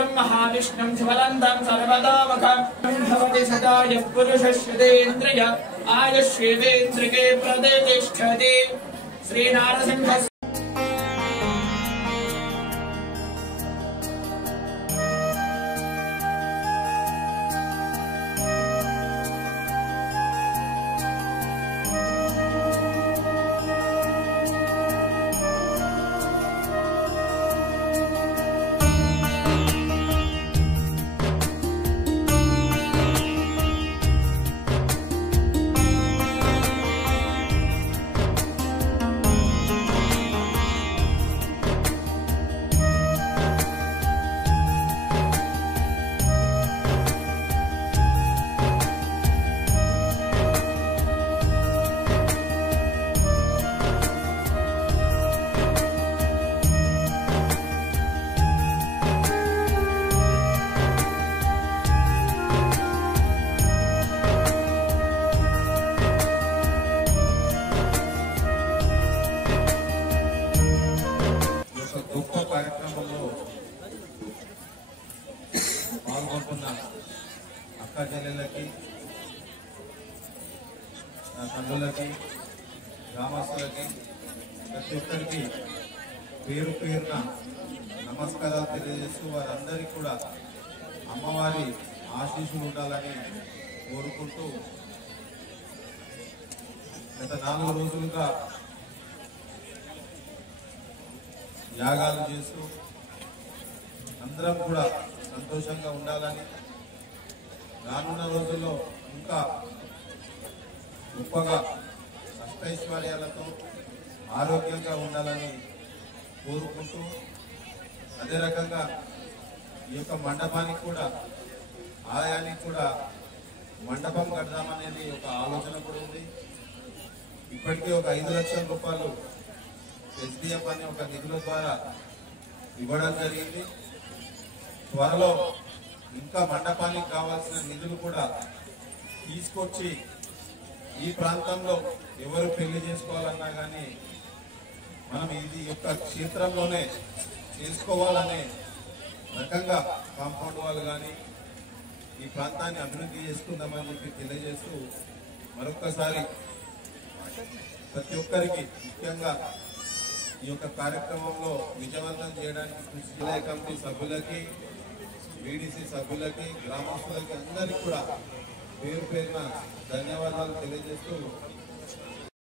श्रियं महाविष्णुं ज्वलन्तं सर्वतोमुखं भवति सदा यः पुरुषश्रुतेन्द्रिय आयुष्येवेन्द्रिये प्रतिष्ठति। श्रीनारसिंह గొప్ప కార్యక్రమంలో పాల్గొంటున్న అక్క చెల్లెళ్ళకి, నా తండ్రులకి, గ్రామస్తులకి, ప్రతి ఒక్కరికి పేరు పేరున నమస్కారాలు తెలియజేస్తూ వారందరికీ కూడా అమ్మవారి ఆశీస్సులు ఉండాలని కోరుకుంటూ గత 4 రోజులుగా యాగాలు చేస్తూ అందరం కూడా సంతోషంగా ఉండాలని, రానున్న రోజుల్లో ఇంకా గొప్పగా అష్టైశ్వర్యాలతో ఆరోగ్యంగా ఉండాలని కోరుకుంటూ, అదే రకంగా ఈ యొక్క మండపానికి కూడా ఆలయానికి కూడా మండపం కడదామనేది ఒక ఆలోచన కూడా ఉంది. ఇప్పటికే ఒక 5 లక్షల రూపాయలు SDF అనే ఒక నిధుల ద్వారా ఇవ్వడం జరిగింది. త్వరలో ఇంకా మండపానికి కావాల్సిన నిధులు కూడా తీసుకొచ్చి ఈ ప్రాంతంలో ఎవరు పెళ్లి చేసుకోవాలన్నా కానీ మనం ఇది యొక్క క్షేత్రంలోనే చేసుకోవాలనే రకంగా కాంపౌండ్ వాళ్ళు కానీ ఈ ప్రాంతాన్ని అభివృద్ధి చేసుకుందామని చెప్పి తెలియజేస్తూ మరొక్కసారి ప్రతి ఒక్కరికి, ముఖ్యంగా ఈ యొక్క కార్యక్రమంలో విజయవంతం చేయడానికి కృషి జిల్లా కమిటీ సభ్యులకి, VDC సభ్యులకి, గ్రామస్తులకి అందరికీ కూడా పేరు పేరున ధన్యవాదాలు తెలియజేస్తూ